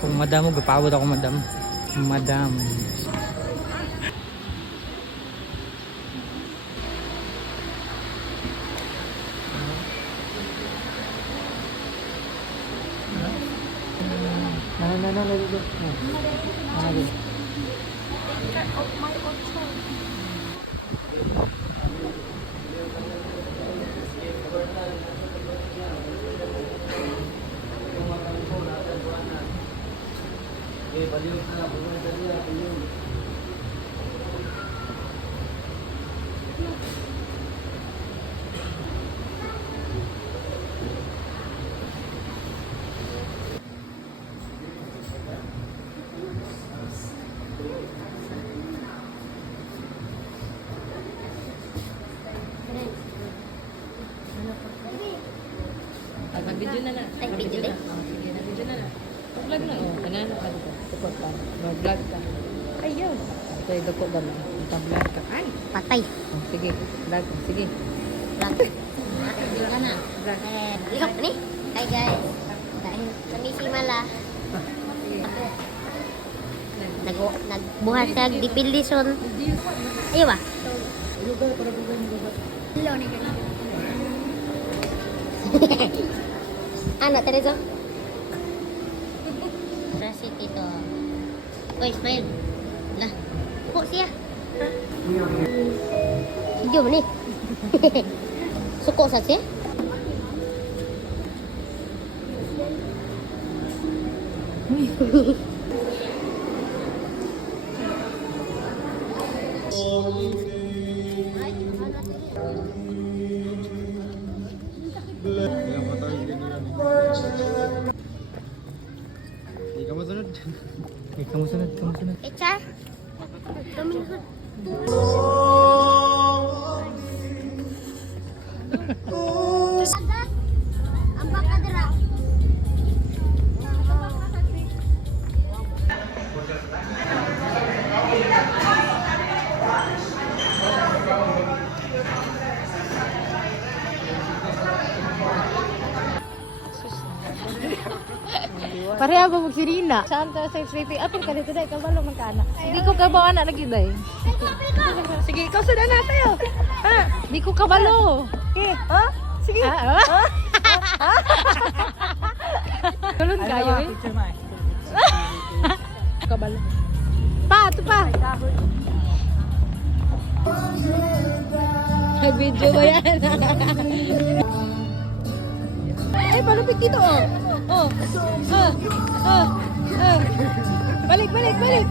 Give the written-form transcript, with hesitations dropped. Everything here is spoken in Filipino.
Kung madam mo, gapawad ako madam. Madam. Nag-video na na. Nag-video din? Sige, nag-video na na. Vlog na. Kanan, ano ko? Tukot ka. Mag-vlog ka. Ayaw. Ito yung dukot naman. Mag-vlog ka. Ay! Patay. Sige, vlog. Sige. Vlog. Vlog na. Vlog. Lihok ni. Hi guys. Dahil kami si Mala. Nagbuhat sa dipildison. Ayaw ba? Hello ni ganito. Ano, Terezo? Traffic ito. Uy, smile. Lah, po siya. Hijau ni. Suko sa siya? Kamu sunod. Echa? Tuminhod. Agad. Ambak adra. Pareha ba magsirina? Santa sa sleeping. Apil ka dito dahil kabalo man ka anak. Hindi ko kabawa anak lagi dahil. Sige, ikaw sudah na tayo. Ha? Hindi ko kabalo. Okay. Ha? Sige. Ha? Tulun kayo eh. Kabalo. Pa, ito pa. Video ba yan? Ay, palupit dito oh. Oh. Balik. Balik.